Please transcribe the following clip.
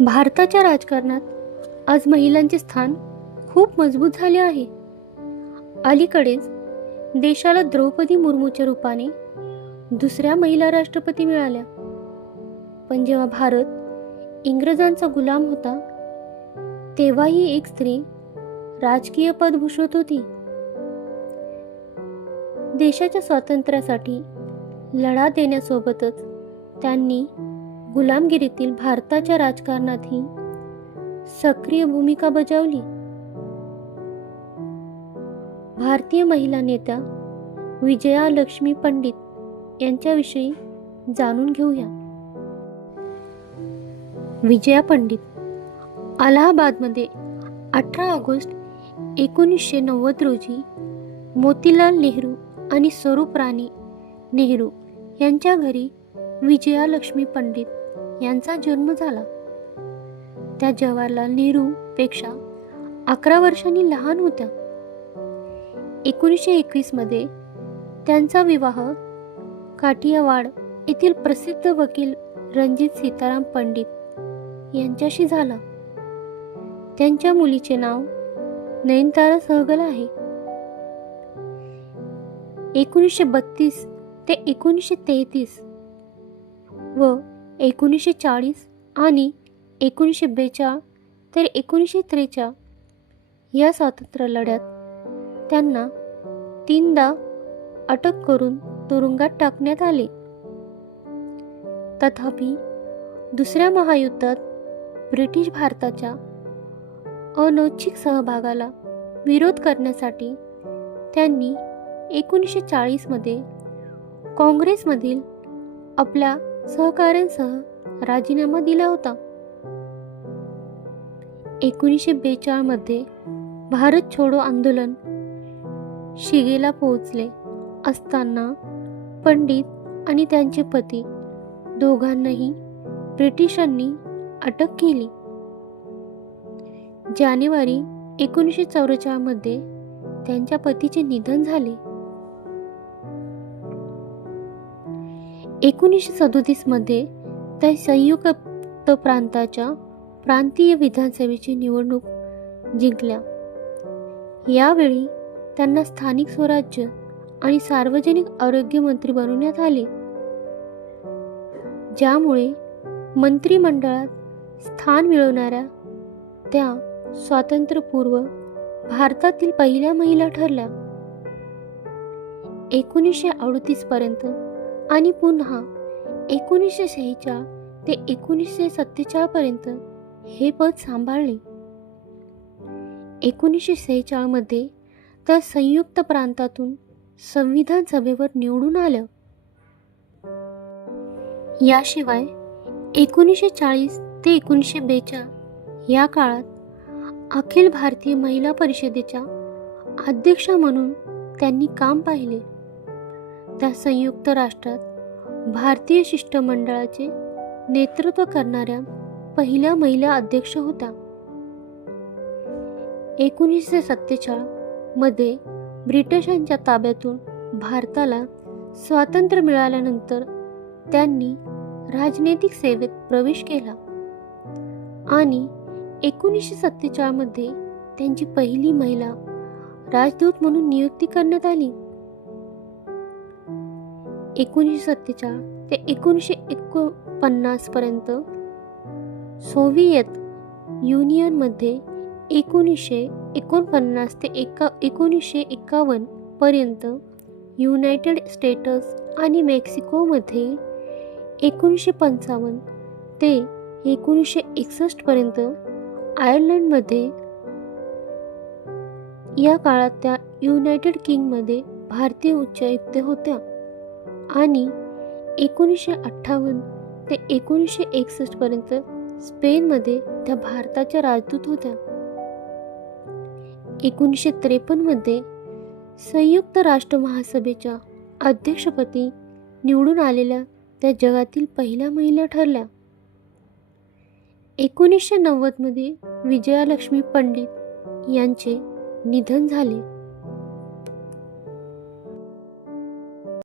भारताच्या राजकारणात आज महिलांचे स्थान खूप मजबूत झाले आहे. अलीकडेच देशाला द्रौपदी मुर्मूच्या रूपाने दुसऱ्या महिला राष्ट्रपती मिळाल्या. पण जेव्हा भारत इंग्रजांचा गुलाम होता, तेव्हाही एक स्त्री राजकीय पद भूषवत होती. देशाच्या स्वातंत्र्यासाठी लढा देण्यासोबतच त्यांनी गुलामगिरीतील भारताच्या राजकारणातही सक्रिय भूमिका बजावली. भारतीय महिला नेत्या विजया लक्ष्मी पंडित यांच्याविषयी जाणून घेऊया. विजया पंडित अलाहाबादमध्ये 18 ऑगस्ट 1990 रोजी मोतीलाल नेहरू आणि स्वरूप राणी नेहरू यांच्या घरी विजया लक्ष्मी पंडित यांचा जन्म झाला. त्या जवाहरलाल नेहरू पेक्षा 11 वर्षांनी लहान होत्या. 1921 मध्ये त्यांचा विवाह काठियावाड येथील प्रसिद्ध वकील रणजित सीताराम पंडित यांच्याशी झाला. त्यांच्या मुलीचे नाव नयनतारा सहगल आहे. 1932 ते 1933 व 1940 आणि 1942 ते 1943 या स्वातंत्र्य लढ्यात त्यांना 3दा अटक करून तुरुंगात टाकण्यात आले. तथापि दुसऱ्या महायुद्धात ब्रिटिश भारताच्या अनैच्छिक सहभागाला विरोध करण्यासाठी त्यांनी 1940 मध्ये काँग्रेसमधील आपल्या सहकाऱ्यांसह राजीनामा दिला होता. 1942 मध्ये भारत छोडो आंदोलन शिगेला पोहोचले असताना पंडित आणि त्यांचे पती दोघांनाही ब्रिटिशांनी अटक केली. जानेवारी 1944 मध्ये त्यांच्या पतीचे निधन झाले. 1937 मध्ये त्या संयुक्त प्रांताच्या प्रांतीय विधानसभेची निवडणूक जिंकल्या. यावेळी त्यांना स्थानिक स्वराज्य आणि सार्वजनिक आरोग्य मंत्री बनवण्यात आले, ज्यामुळे मंत्रिमंडळात स्थान मिळवणाऱ्या त्या स्वातंत्र्यपूर्व भारतातील पहिल्या महिला ठरल्या. 1938 पर्यंत आणि पुन्हा 1946 ते 1947 पर्यंत हे पद सांभाळले. 1946 मध्ये त्या संयुक्त प्रांतातून संविधान सभेवर निवडून आल्या. याशिवाय 1940 ते 1942 या काळात अखिल भारतीय महिला परिषदेच्या अध्यक्षा म्हणून त्यांनी काम पाहिले. त्या संयुक्त राष्ट्रात भारतीय शिष्टमंडळाचे नेतृत्व करणाऱ्या पहिल्या महिला अध्यक्ष होत्या. 1947 मध्ये ब्रिटिशांच्या ताब्यातून भारताला स्वातंत्र्य मिळाल्यानंतर त्यांनी राजनैतिक सेवेत प्रवेश केला आणि 1947 मध्ये त्यांची पहिली महिला राजदूत म्हणून नियुक्ती करण्यात आली. 1947 ते 1949 पर्यंत सोव्हिएत युनियनमध्ये 1949 ते 1951 पर्यंत युनायटेड स्टेट्स आणि मेक्सिकोमध्ये 1955 ते 1961 पर्यंत आयर्लंडमध्ये या काळात त्या युनायटेड किंगमध्ये भारतीय उच्चायुक्त होत्या आणि 1958 ते 1961 पर्यंत स्पेनमध्ये त्या भारताच्या राजदूत होत्या. 1953 मध्ये संयुक्त राष्ट्र महासभेच्या अध्यक्षपदी निवडून आलेल्या त्या जगातील पहिल्या महिला ठरल्या. 1990 मध्ये विजया लक्ष्मी पंडित यांचे निधन झाले.